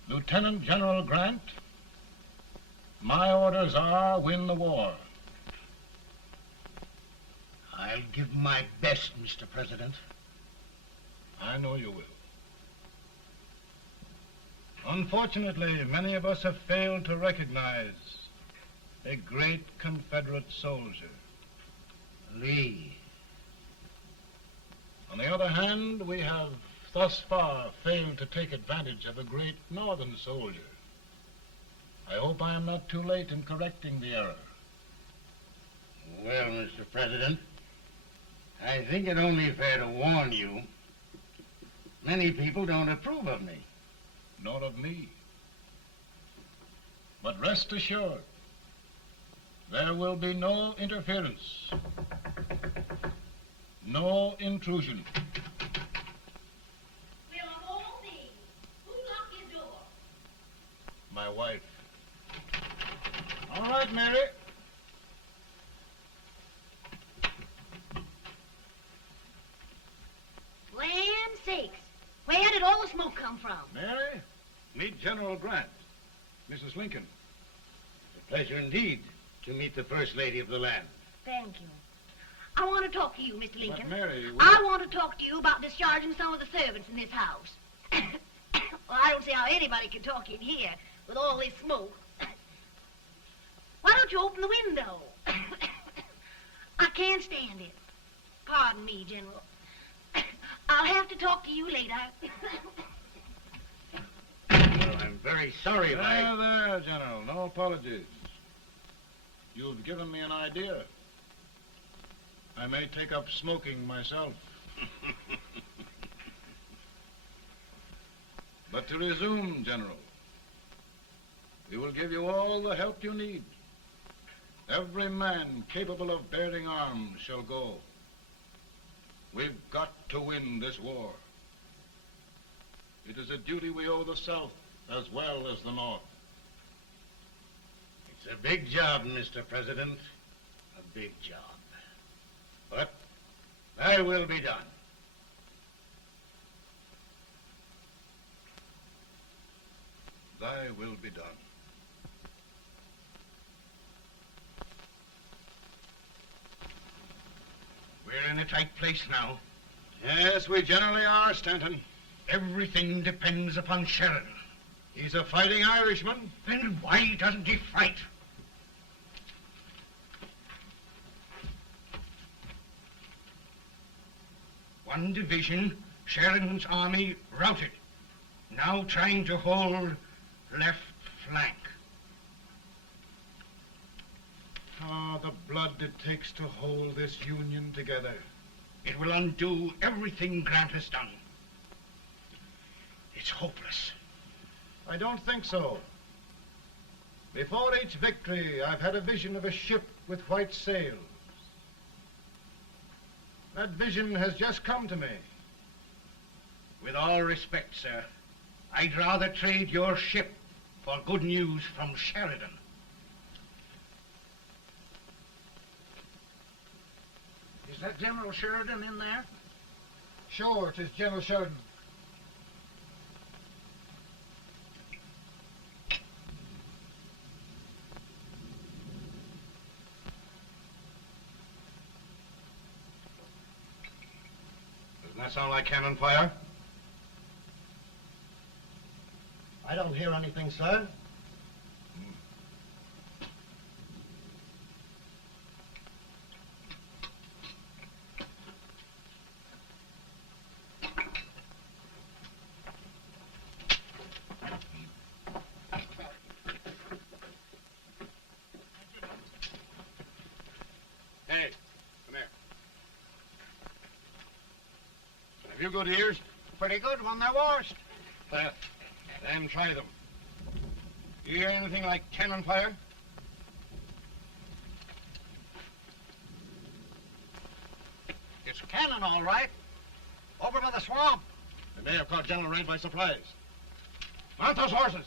Lieutenant General Grant, my orders are win the war. I'll give my best, Mr. President. I know you will. Unfortunately, many of us have failed to recognize a great Confederate soldier. Lee. On the other hand, we have thus far failed to take advantage of a great Northern soldier. I hope I am not too late in correcting the error. Well, Mr. President, I think it only fair to warn you. Many people don't approve of me. Nor of me. But rest assured, there will be no interference, no intrusion. Well, of all things, who locked your door? My wife. All right, Mary. Land sakes, where did all the smoke come from? Mary, meet General Grant. Mrs. Lincoln. A pleasure indeed to meet the First Lady of the land. Thank you. I want to talk to you, Mr. Lincoln. But Mary, I want to talk to you about discharging some of the servants in this house. Well, I don't see how anybody can talk in here with all this smoke. Why don't you open the window? I can't stand it. Pardon me, General. I'll have to talk to you later. Well, I'm very sorry if There, General. No apologies. You've given me an idea. I may take up smoking myself. But to resume, General, we will give you all the help you need. Every man capable of bearing arms shall go. We've got to win this war. It is a duty we owe the South as well as the North. It's a big job, Mr. President. A big job. But thy will be done. Thy will be done. We're in a tight place now. Yes, we generally are, Stanton. Everything depends upon Sheridan. He's a fighting Irishman. Then why doesn't he fight? One division, Sheridan's army, routed. Now trying to hold left flank. Ah, the blood it takes to hold this Union together. It will undo everything Grant has done. It's hopeless. I don't think so. Before each victory, I've had a vision of a ship with white sails. That vision has just come to me. With all respect, sir, I'd rather trade your ship for good news from Sheridan. Is that General Sheridan in there? Sure, it is General Sheridan. Doesn't that sound like cannon fire? I don't hear anything, sir. Hey, come here. Have you good ears? Pretty good when they're washed. Then try them. You hear anything like cannon fire? It's cannon, all right. Over by the swamp. They may have caught General Range by surprise. Mount those horses.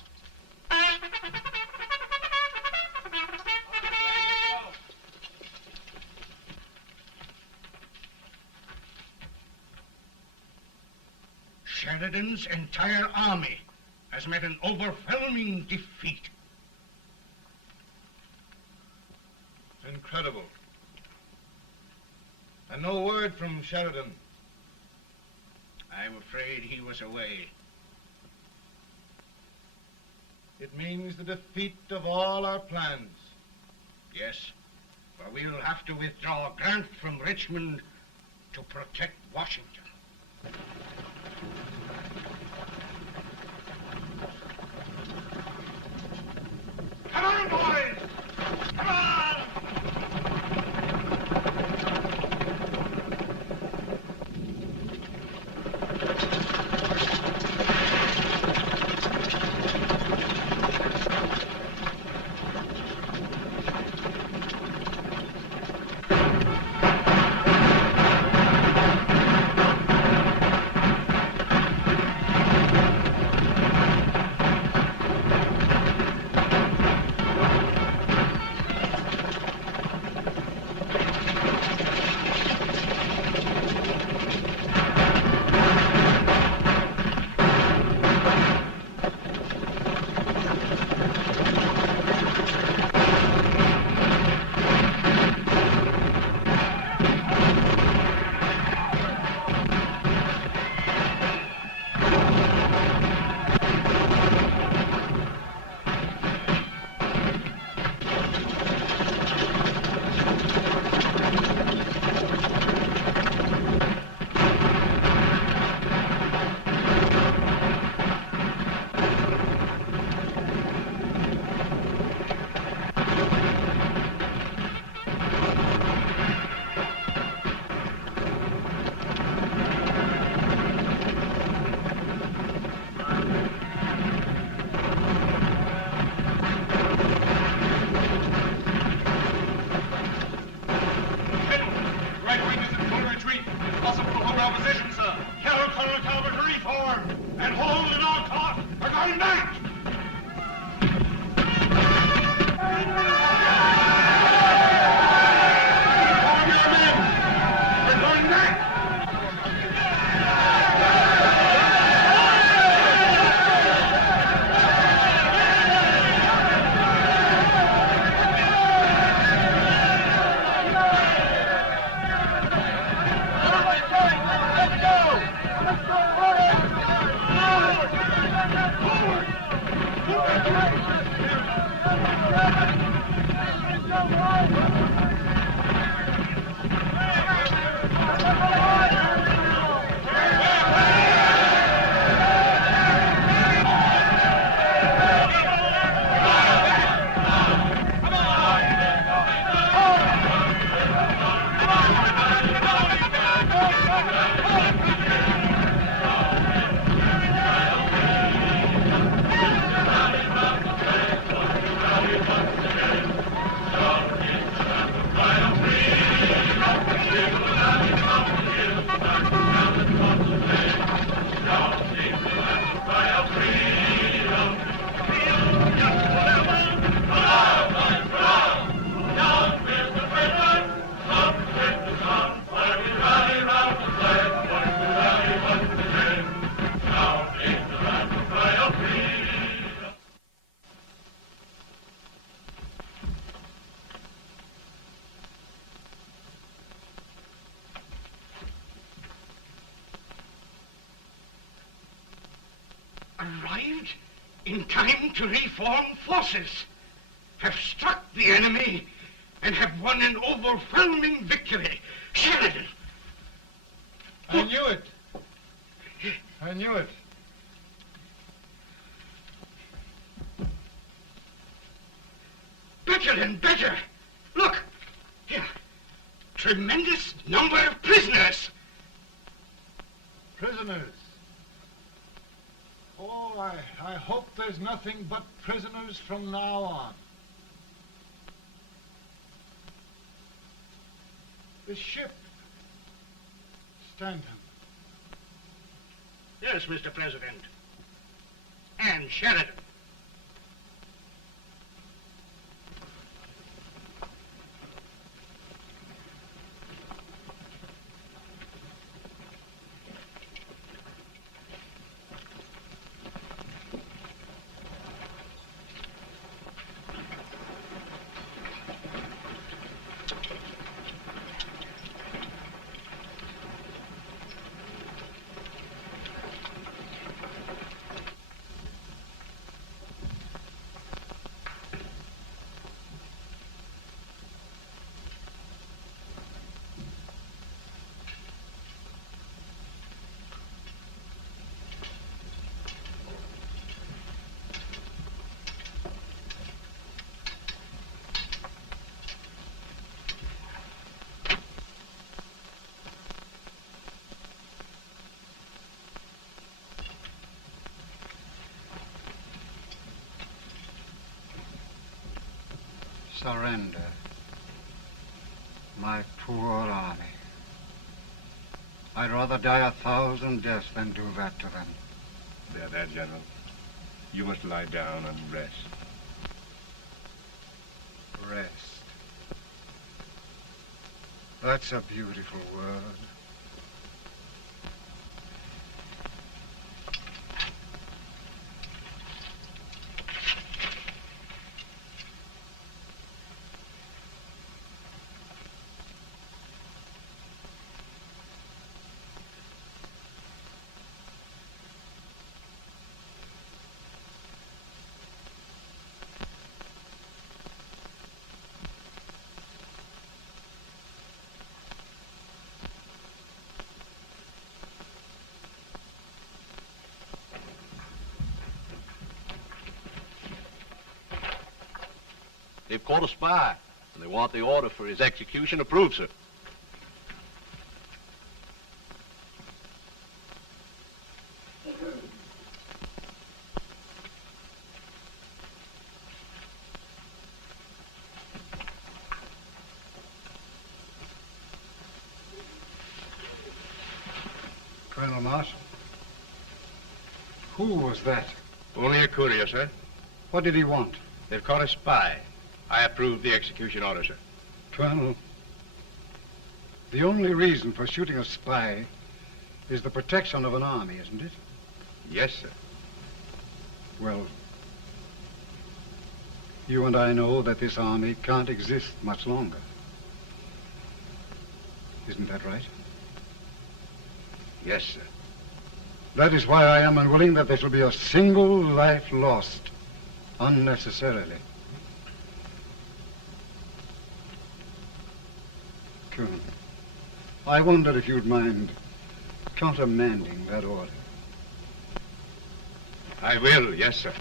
Sheridan's entire army has met an overwhelming defeat. It's incredible. And no word from Sheridan. I'm afraid he was away. It means the defeat of all our plans. Yes, for we'll have to withdraw Grant from Richmond to protect Washington. Come on, boys! Come on! going back! Arrived in time to reform forces, have struck the enemy, and have won an overwhelming victory. Sheridan! I knew it. I knew it. Better and better. Look, here. Tremendous number of prisoners. Prisoners. Oh, I hope there's nothing but prisoners from now on. The ship. Stanton. Yes, Mr. President. And Sheridan. Surrender. My poor army. I'd rather die 1,000 deaths than do that to them. There, General. You must lie down and rest. Rest. That's a beautiful word. They've caught a spy, and they want the order for his execution approved, sir. Colonel Marshall. Who was that? Only a courier, sir. What did he want? They've caught a spy. I approve the execution order, sir. Colonel, the only reason for shooting a spy is the protection of an army, isn't it? Yes, sir. Well, you and I know that this army can't exist much longer. Isn't that right? Yes, sir. That is why I am unwilling that there shall be a single life lost unnecessarily. Colonel, I wonder if you'd mind countermanding that order. I will, yes, sir.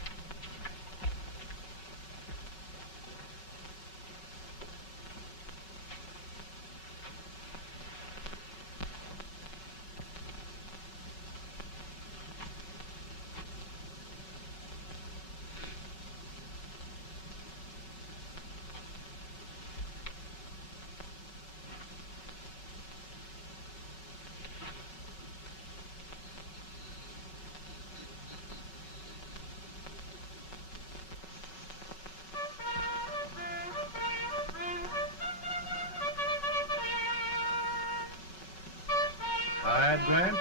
Tired, Grant?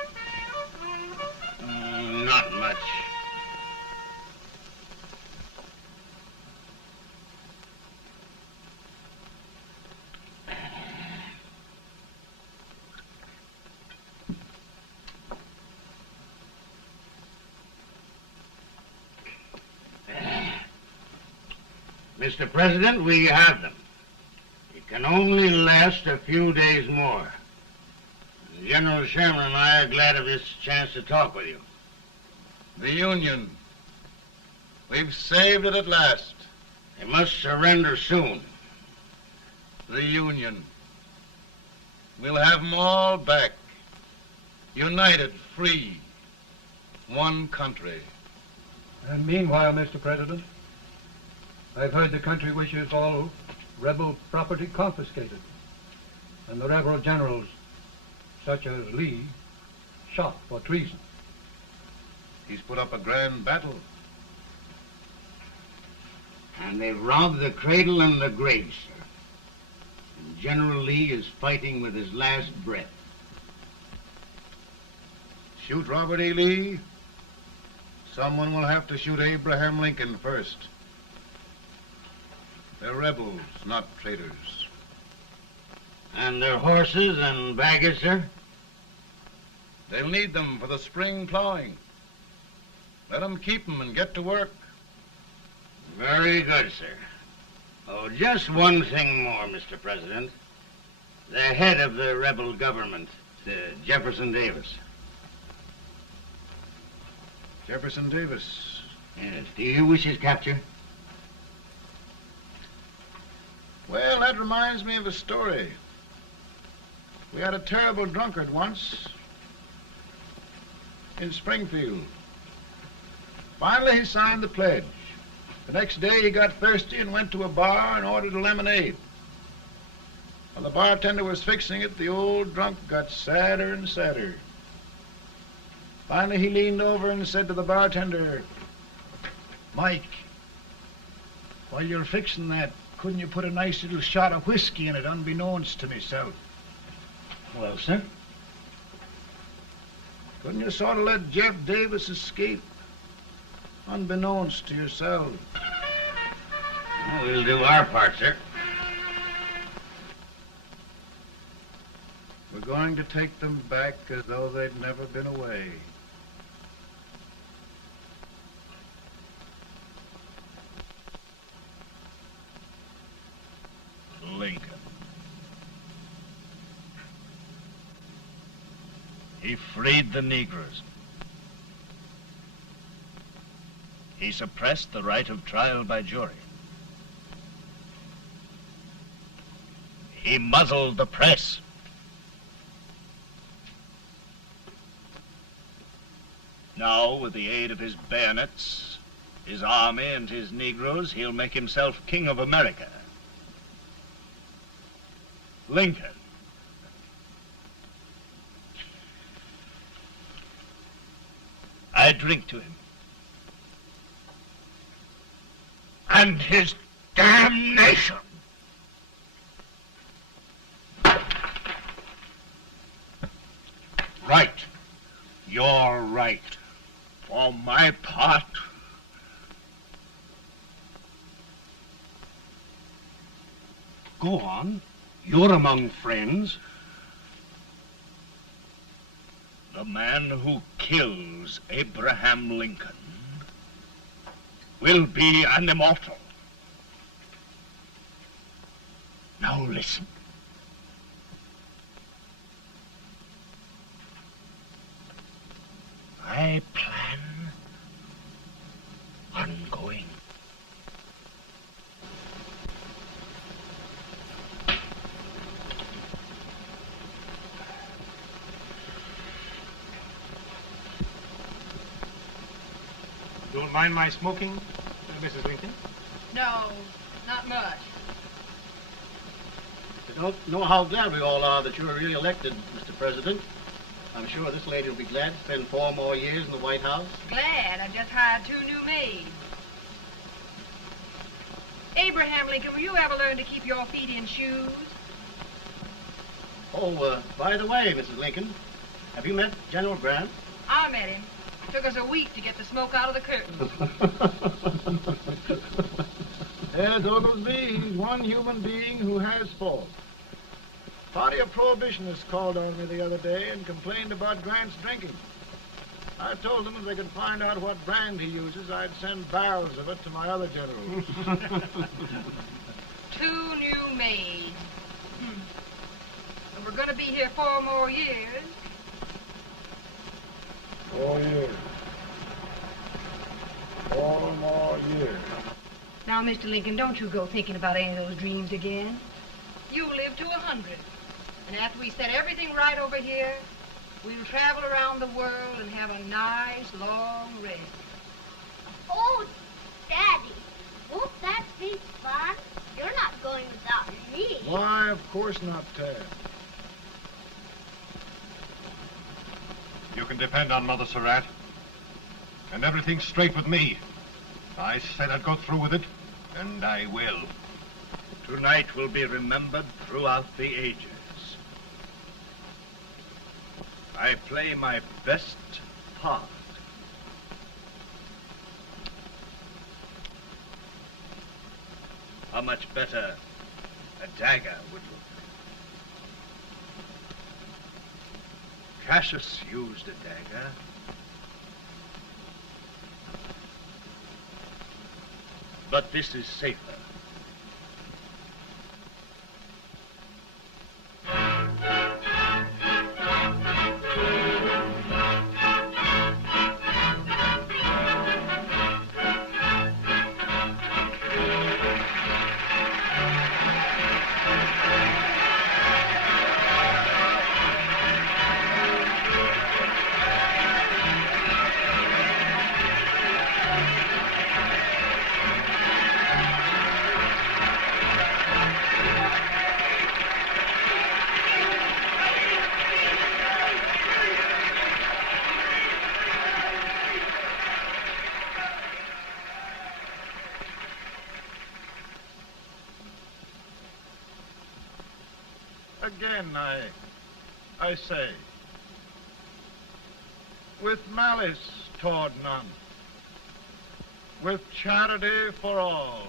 Not much. Mr. President, we have them. It can only last a few days more. General Sherman and I are glad of this chance to talk with you. The Union. We've saved it at last. They must surrender soon. The Union. We'll have them all back. United, free. One country. And meanwhile, Mr. President, I've heard the country wishes all rebel property confiscated, and the rebel generals, such as Lee, shot for treason. He's put up a grand battle. And they've robbed the cradle and the grave, sir. And General Lee is fighting with his last breath. Shoot Robert E. Lee? Someone will have to shoot Abraham Lincoln first. They're rebels, not traitors. And their horses and baggage, sir? They'll need them for the spring plowing. Let them keep them and get to work. Very good, sir. Oh, just one thing more, Mr. President. The head of the rebel government, Jefferson Davis. Jefferson Davis? Yes. Do you wish his capture? Well, that reminds me of a story. We had a terrible drunkard once in Springfield. Finally, he signed the pledge. The next day, he got thirsty and went to a bar and ordered a lemonade. While the bartender was fixing it, the old drunk got sadder and sadder. Finally, he leaned over and said to the bartender, "Mike, while you're fixing that, couldn't you put a nice little shot of whiskey in it, unbeknownst to myself?" Well, sir? Couldn't you sort of let Jeff Davis escape, unbeknownst to yourself? Well, we'll do our part, sir. We're going to take them back as though they'd never been away. Lincoln. He freed the Negroes. He suppressed the right of trial by jury. He muzzled the press. Now, with the aid of his bayonets, his army, and his Negroes, he'll make himself king of America. Lincoln. I drink to him. and his damnation. Right. You're right. For my part, go on. You're among friends. The man who kills Abraham Lincoln will be an immortal. Now listen. I plan on going. Don't mind my smoking, Mrs. Lincoln? No, not much. I don't know how glad we all are that you were re-elected, Mr. President. I'm sure this lady will be glad to spend 4 more years in the White House. Glad. I've just hired 2 new maids. Abraham Lincoln, will you ever learn to keep your feet in shoes? Oh, by the way, Mrs. Lincoln, have you met General Grant? I met him. Took us a week to get the smoke out of the curtains. Yes, Oglesby, he's one human being who has faults. Party of Prohibitionists called on me the other day and complained about Grant's drinking. I told them if they could find out what brand he uses, I'd send barrels of it to my other generals. 2 new maids. And we're going to be here 4 more years. 4 years. 4 more years. Now, Mr. Lincoln, don't you go thinking about any of those dreams again. You live to 100. And after we set everything right over here, we'll travel around the world and have a nice, long rest. Oh, Daddy, won't that be fun? You're not going without me. Why, of course not, Tad. You can depend on Mother Surratt. And everything's straight with me. I said I'd go through with it, and I will. Tonight will be remembered throughout the ages. I play my best part. How much better a dagger would look. Cassius used a dagger. But this is safer. Again, I say, with malice toward none, with charity for all,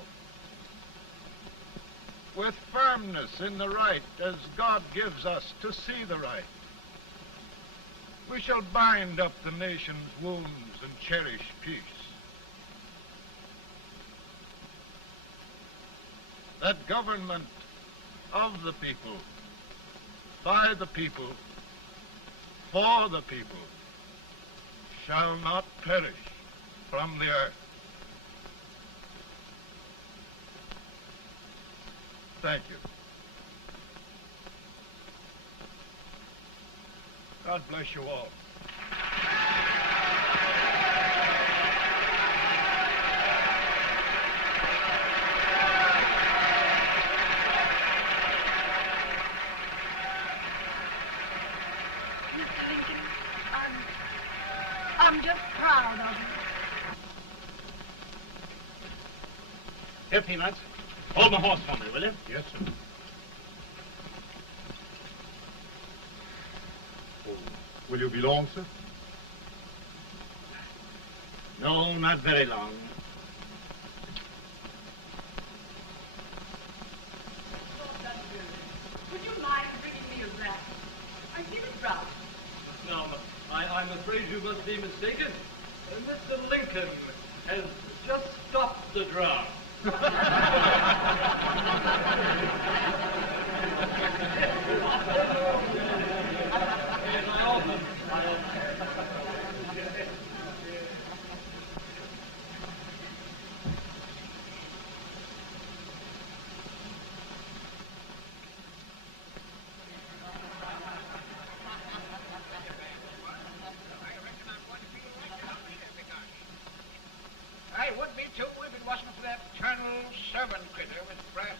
with firmness in the right as God gives us to see the right, we shall bind up the nation's wounds and cherish peace. That government of the people, by the people, for the people, shall not perish from the earth. Thank you. God bless you all. Mr. Lincoln, I'm just proud of you. Here, Peanuts. Hold my horse for me, will you? Yes, sir. Oh, will you be long, sir? No, not very long. Would you mind bringing me a wrap? I feel it drop. Now, I'm afraid you must be mistaken. Mr. Lincoln has just stopped the draft. I would be too if it wasn't for that Colonel Servant critter with brass